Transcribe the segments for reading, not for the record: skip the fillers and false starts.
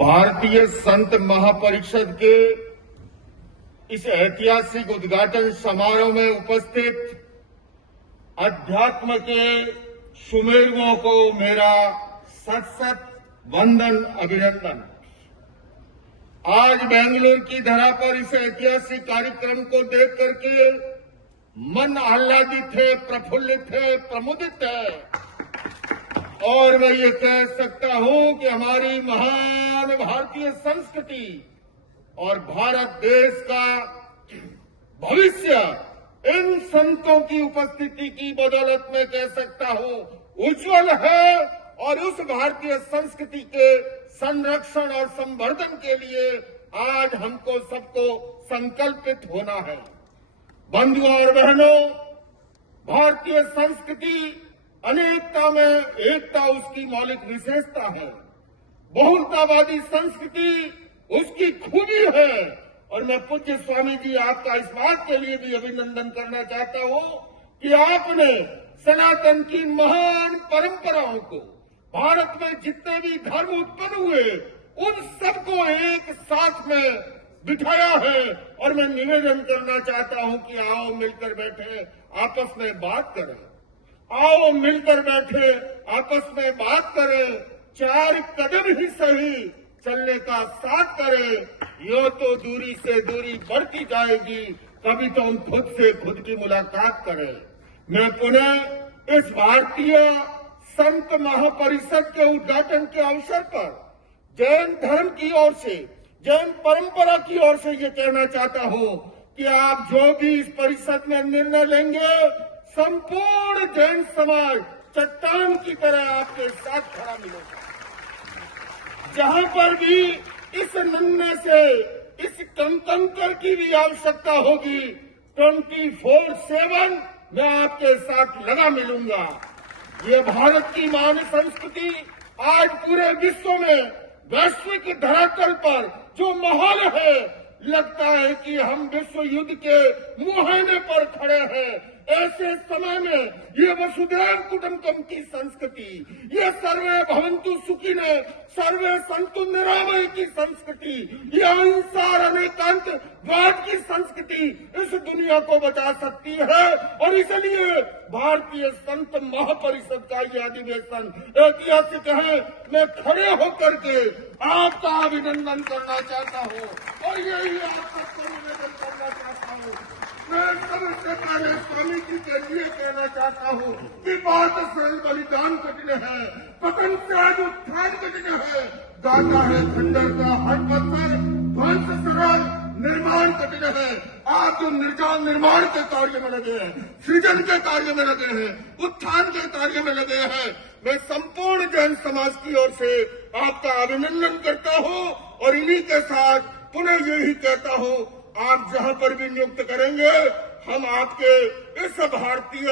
भारतीय संत महापरिषद के इस ऐतिहासिक उद्घाटन समारोह में उपस्थित अध्यात्म के सुमेरुओं को मेरा सत वंदन अभिनंदन। आज बेंगलुरु की धरा पर इस ऐतिहासिक कार्यक्रम को देख करके मन आह्लादित है, प्रफुल्लित है, प्रमुदित है और मैं ये कह सकता हूं कि हमारी महान भारतीय संस्कृति और भारत देश का भविष्य इन संतों की उपस्थिति की बदौलत में कह सकता हूं उज्जवल है और उस भारतीय संस्कृति के संरक्षण और संवर्धन के लिए आज हमको सबको संकल्पित होना है। बंधुओं और बहनों, भारतीय संस्कृति अनेकता में एकता उसकी मौलिक विशेषता है। बहुलतावादी संस्कृति उसकी खूबी है और मैं पूज्य स्वामी जी आपका इस बात के लिए भी अभिनंदन करना चाहता हूं कि आपने सनातन की महान परंपराओं को, भारत में जितने भी धर्म उत्पन्न हुए उन सबको एक साथ में बिठाया है और मैं निवेदन करना चाहता हूं कि आओ मिलकर बैठे आपस में बात करें, आओ मिलकर बैठे आपस में बात करें, 4 कदम ही सही चलने का साथ करें। यो तो दूरी से दूरी बढ़ती जाएगी, कभी तो हम खुद से खुद की मुलाकात करें। मैं पुनः इस भारतीय संत महापरिषद के उद्घाटन के अवसर पर जैन धर्म की ओर से, जैन परंपरा की ओर से ये कहना चाहता हूं कि आप जो भी इस परिषद में निर्णय लेंगे, संपूर्ण जैन समाज चट्टान की तरह आपके साथ खड़ा मिलेगा। जहां पर भी इस निर्णय से इस कंकर की भी आवश्यकता होगी, 24/7 मैं आपके साथ लगा मिलूंगा। ये भारत की महान संस्कृति आज पूरे विश्व में वैश्विक धरातल पर जो माहौल है, लगता है कि हम विश्व युद्ध के मुहाने पर खड़े हैं। ऐसे समय में ये वसुधैव कुटुंबकम की संस्कृति, ये सर्वे भवन्तु सुखिनः सर्वे सन्तु निरामय की संस्कृति, ये अहिंसा और अनेकांतवाद की संस्कृति इस दुनिया को बचा सकती है और इसलिए भारतीय संत महापरिषद का ये अधिवेशन ऐतिहासिक है। मैं खड़े होकर के आपका अभिनंदन करना चाहता हूँ और यही आप सबको निवेदन करना चाहता हूँ। मैं सबसे पहले स्वामी जी के लिए कहना चाहता हूँ कि बात से बलिदान कठिन है, पतन से आज उत्थान कठिन है, गाता है खंडर का हर पत्थर, ध्वंस सरल निर्माण कठिन है। आप जो निर्माण के कार्य में लगे हैं, सृजन के कार्य में लगे हैं, उत्थान के कार्य में लगे हैं, मैं संपूर्ण जैन समाज की ओर से आपका अभिनंदन करता हूँ और इन्हीं के साथ पुनः यही कहता हूँ, आप जहां पर भी नियुक्त करेंगे, हम आपके इस भारतीय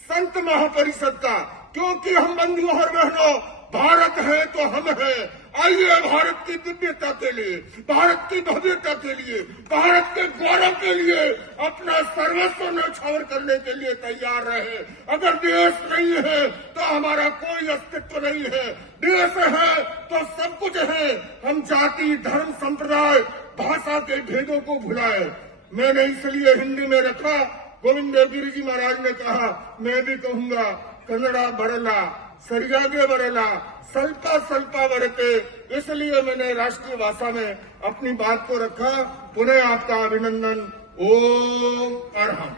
संत महापरिषद का, क्योंकि हम बंधु और बहनों भारत है तो हम हैं। आइए भारत की दिव्यता के लिए, भारत की भव्यता के लिए, भारत के गौरव के लिए अपना सर्वस्व न्यौछावर करने के लिए तैयार रहे। अगर देश नहीं है तो हमारा कोई अस्तित्व नहीं है, देश है तो सब कुछ है। हम जाति, धर्म, संप्रदाय, भाषा के भेदों को भुलाए। मैंने इसलिए हिंदी में रखा, गोविंद देवगिरी जी महाराज ने कहा, मैं भी कहूंगा कन्नड़ा बरला, सरियागे बरला, सल्पा सल्पा बरते, इसलिए मैंने राष्ट्रीय भाषा में अपनी बात को रखा। पुनः आपका अभिनंदन। ओम अरहम।